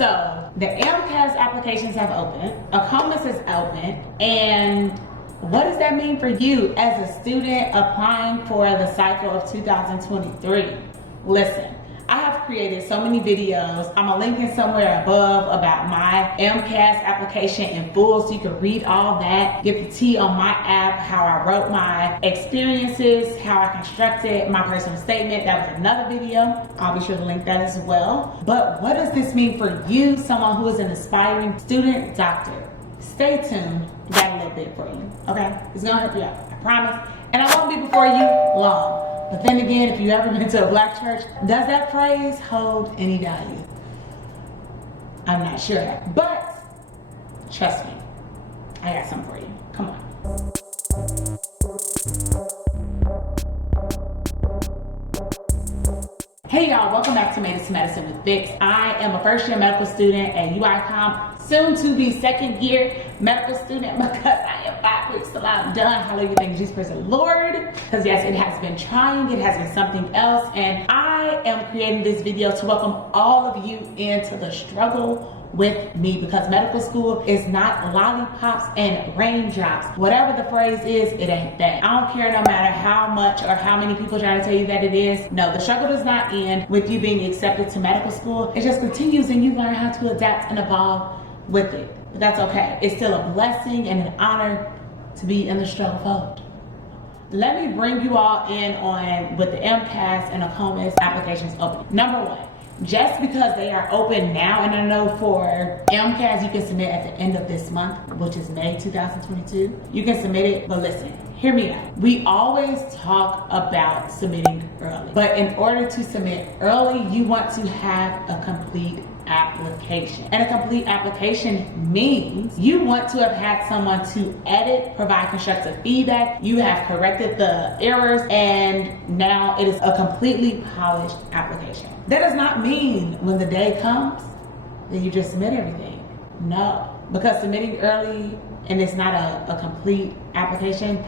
So the AMCAS applications have opened, AACOMAS is open, and what does that mean for you as a student applying for the cycle of 2023? Listen, I have created so many videos. I'm gonna link it somewhere above about my AMCAS application in full so you can read all that, get the tea on my app, how I wrote my experiences, how I constructed my personal statement. That was another video. I'll be sure to link that as well. But what does this mean for you, someone who is an aspiring student doctor? Stay tuned. Got a little bit for you, okay? It's gonna help you out, I promise. And I won't be before you long. But then again, if you ever been to a black church, does that phrase hold any value? I'm not sure, but trust me, I got something for you. Come on. Hey y'all, welcome back to Made It to Medicine with Vix. I am a first year medical student at UICOM, soon to be second year medical student because I am 5 weeks till I'm done. Hallelujah, thank you, Jesus, praise the Lord. Because yes, it has been trying, it has been something else, and I am creating this video to welcome all of you into the struggle with me, because medical school is not lollipops and raindrops. Whatever the phrase is, it ain't that. I don't care no matter how much or how many people try to tell you that it is. No, the struggle does not end with you being accepted to medical school. It just continues and you learn how to adapt and evolve with it. But that's okay. It's still a blessing and an honor to be in the struggle fold. Let me bring you all in on with the AMCAS and AACOMAS applications open. Number one, just because they are open now, and I know for AMCAS you can submit at the end of this month, which is May 2022. You can submit it, but listen, hear me out. We always talk about submitting early, but in order to submit early, you want to have a complete application. And a complete application means you want to have had someone to edit, provide constructive feedback, you have corrected the errors, and now it is a completely polished application. That does not mean when the day comes that you just submit everything. No, because submitting early and it's not a complete application,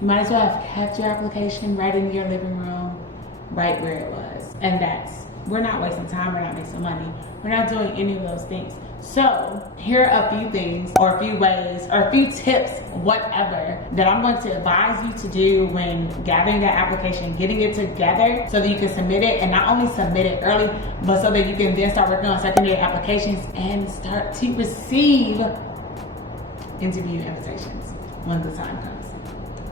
you might as well have kept your application right in your living room, right where it was. And we're not wasting time, we're not wasting money, we're not doing any of those things. So here are a few things or a few ways or a few tips, whatever, that I'm going to advise you to do when gathering that application, getting it together so that you can submit it, and not only submit it early, but so that you can then start working on secondary applications and start to receive interview invitations when the time comes.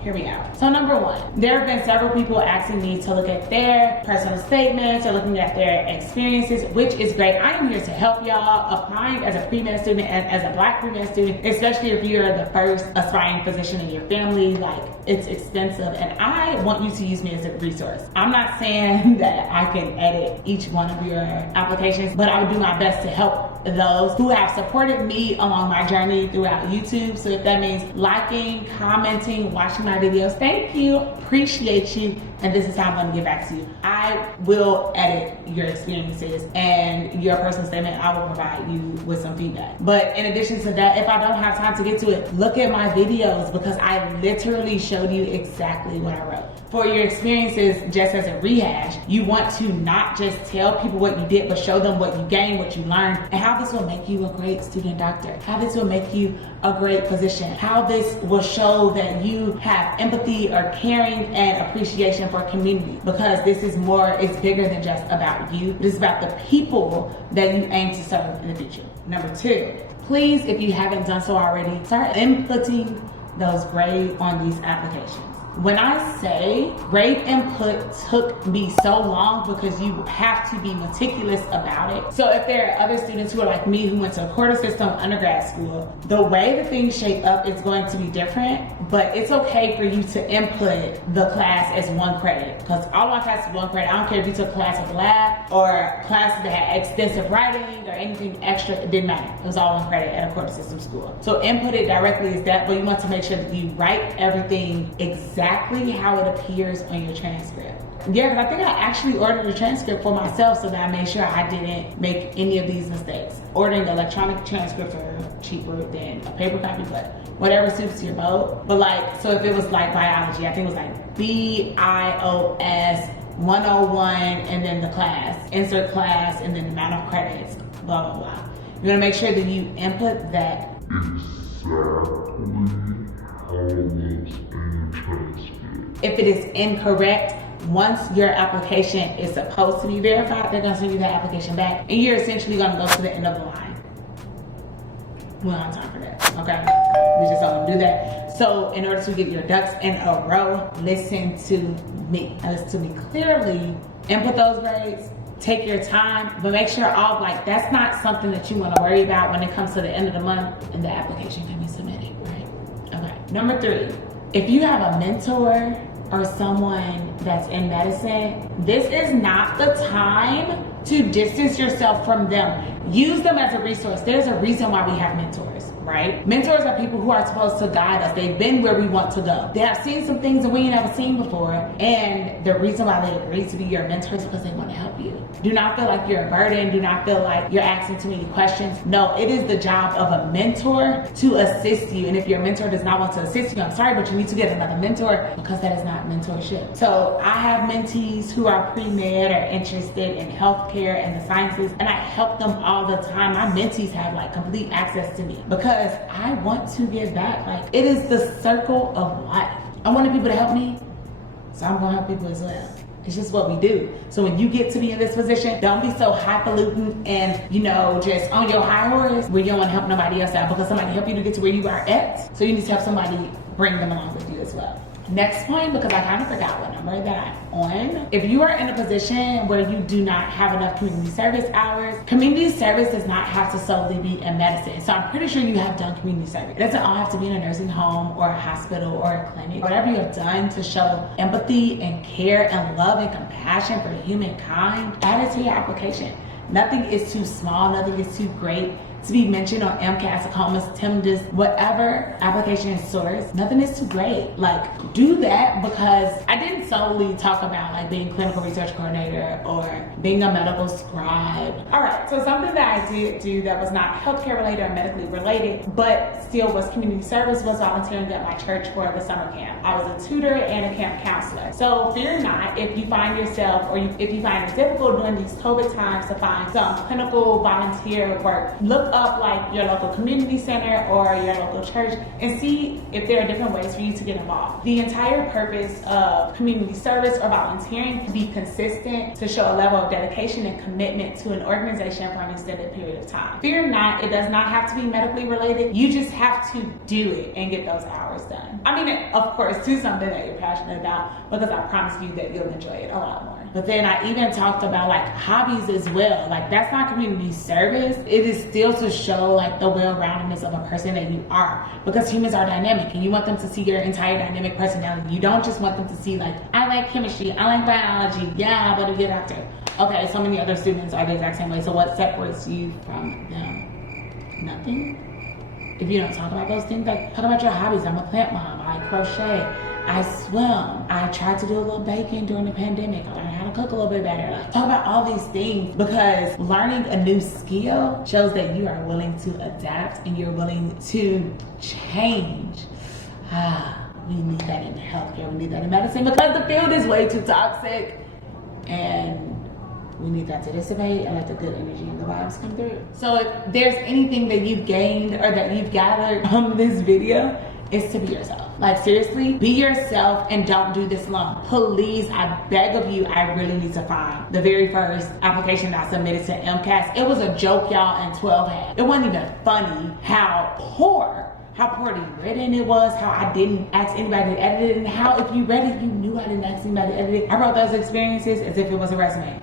Hear me out. So number one, there have been several people asking me to look at their personal statements or looking at their experiences, which is great. I am here to help y'all applying as a pre-med student and as a black pre-med student, especially if you're the first aspiring physician in your family. Like, it's extensive, and I want you to use me as a resource. I'm not saying that I can edit each one of your applications, but I would do my best to help those who have supported me along my journey throughout YouTube. So if that means liking, commenting, watching my videos, thank you, appreciate you, and this is how I'm going to get back to you. I will edit your experiences and your personal statement. I will provide you with some feedback. But in addition to that, if I don't have time to get to it, look at my videos, because I literally showed you exactly what I wrote. For your experiences, just as a rehash, you want to not just tell people what you did, but show them what you gained, what you learned, and how this will make you a great student doctor, how this will make you a great physician, how this will show that you have empathy or caring and appreciation for community, because this is more, it's bigger than just about you. It's about the people that you aim to serve in the future. Number two, please, if you haven't done so already, start inputting those grades on these applications. When I say grade input took me so long, because you have to be meticulous about it. So if there are other students who are like me who went to a quarter system undergrad school, the way the things shape up is going to be different, but it's okay for you to input the class as 1 credit, because all my classes is 1 credit. I don't care if you took a class with lab or classes that had extensive writing or anything extra, it didn't matter. It was all 1 credit at a quarter system school. So input it directly is that, but you want to make sure that you write everything exactly how it appears on your transcript. Yeah, because I think I actually ordered a transcript for myself so that I made sure I didn't make any of these mistakes. Ordering electronic transcripts are cheaper than a paper copy, but whatever suits your boat. But like, so if it was like biology, I think it was like BIOS 101 and then the class, insert class, and then the amount of credits. blah, blah, blah. You wanna make sure that you input that. If it is incorrect, once your application is supposed to be verified, they're gonna send you that application back, and you're essentially gonna go to the end of the line. We don't have time for that, okay? We just don't do that. So in order to get your ducks in a row, listen to me. Listen to me clearly. Input those grades. Take your time, but make sure that's not something that you want to worry about when it comes to the end of the month and the application can be submitted, right? Okay. Number 3, if you have a mentor or someone that's in medicine, this is not the time to distance yourself from them. Use them as a resource. There's a reason why we have mentors, right? Mentors are people who are supposed to guide us. They've been where we want to go. They have seen some things that we ain't never seen before. And the reason why they agree to be your mentors is because they want to help you. Do not feel like you're a burden. Do not feel like you're asking too many questions. No, it is the job of a mentor to assist you. And if your mentor does not want to assist you, I'm sorry, but you need to get another mentor, because that is not mentorship. So I have mentees who are pre-med or interested in healthcare and the sciences, and I help them all the time. My mentees have complete access to me because I want to give back. It is the circle of life. I wanted people to help me, so I'm gonna help people as well. It's just what we do. So when you get to be in this position, don't be so highfalutin and, just on your high horse where you don't want to help nobody else out, because somebody helped you to get to where you are at. So you need to have somebody bring them along with you as well. Next point, because I kind of forgot what number that I'm on. If you are in a position where you do not have enough community service hours, community service does not have to solely be in medicine. So I'm pretty sure you have done community service. It doesn't all have to be in a nursing home or a hospital or a clinic. Whatever you have done to show empathy and care and love and compassion for humankind, add it to your application. Nothing is too small, nothing is too great to be mentioned on AMCAS, AACOMAS, TIMDIS, whatever application is source. Nothing is too great. Do that, because I didn't solely talk about being clinical research coordinator or being a medical scribe. All right, so something that I did do that was not healthcare related or medically related, but still was community service, was volunteering at my church for the summer camp. I was a tutor and a camp counselor. So fear not if you find yourself, or if you find it difficult during these COVID times to find some clinical volunteer work. Look up your local community center or your local church and see if there are different ways for you to get involved. The entire purpose of community service or volunteering to be consistent, to show a level of dedication and commitment to an organization for an extended period of time. Fear not, it does not have to be medically related. You just have to do it and get those hours done. I mean, of course, do something that you're passionate about, because I promise you that you'll enjoy it a lot more. But then I even talked about hobbies as well. That's not community service. It is still to show the well-roundedness of a person that you are, because humans are dynamic and you want them to see your entire dynamic personality. You don't just want them to see I like chemistry, I like biology, yeah, I want to be a doctor. Okay, so many other students are the exact same way. So what separates you from them? Nothing. If you don't talk about those things, talk about your hobbies. I'm a plant mom, I crochet, I swim, I tried to do a little baking during the pandemic, I learned how to cook a little bit better. Talk about all these things, because learning a new skill shows that you are willing to adapt and you're willing to change. We need that in healthcare, we need that in medicine, because the field is way too toxic, and we need that to dissipate and let the good energy and the vibes come through. So if there's anything that you've gained or that you've gathered from this video, is to be yourself. Seriously, be yourself and don't do this alone. Please, I beg of you, I really need to find the very first application I submitted to AMCAS. It was a joke, y'all, and 12 had. It wasn't even funny how poorly written it was, how I didn't ask anybody to edit it, and how if you read it, you knew I didn't ask anybody to edit it. I wrote those experiences as if it was a resume.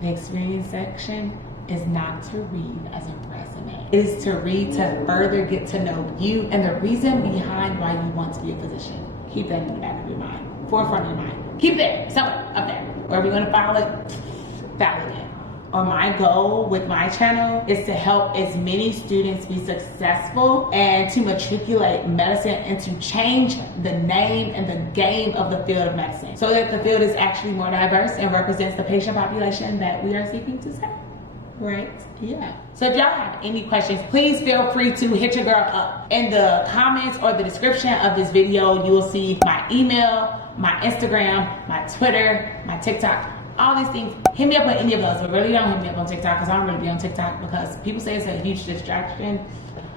The experience section is not to read as a resume. It is to read to further get to know you and the reason behind why you want to be a physician. Keep that in the back of your mind, forefront of your mind. Keep it there, somewhere up there. Wherever you're gonna file it in. Or my goal with my channel is to help as many students be successful and to matriculate medicine and to change the name and the game of the field of medicine, so that the field is actually more diverse and represents the patient population that we are seeking to serve. Right? Yeah. So if y'all have any questions, please feel free to hit your girl up. In the comments or the description of this video, you will see my email, my Instagram, my Twitter, my TikTok, all these things. Hit me up on any of those, but really don't hit me up on TikTok because I don't really be on TikTok because people say it's a huge distraction.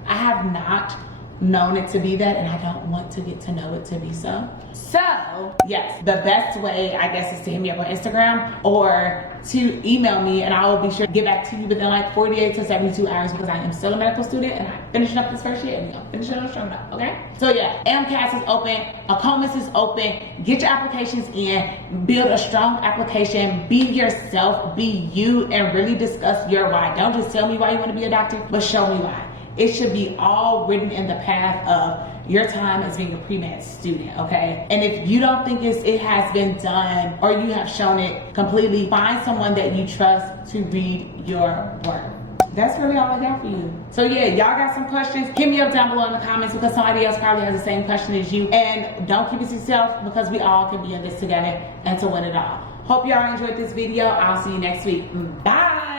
I have not known it to be that, and I don't want to get to know it to be so. So yes, the best way I guess is to hit me up on Instagram or to email me, and I will be sure to get back to you within like 48 to 72 hours because I am still a medical student and I'm finishing up this first year and we're gonna finish it on strong enough, okay? So yeah, AMCAS is open, AACOMAS is open. Get your applications in, build a strong application, be yourself, be you, and really discuss your why. Don't just tell me why you want to be a doctor, but show me why. It should be all written in the path of your time as being a pre-med student, okay? And if you don't think it has been done or you have shown it completely, find someone that you trust to read your work. That's really all I got for you. So yeah, y'all got some questions? Hit me up down below in the comments because somebody else probably has the same question as you. And don't keep it to yourself because we all can be in this together and to win it all. Hope y'all enjoyed this video. I'll see you next week. Bye.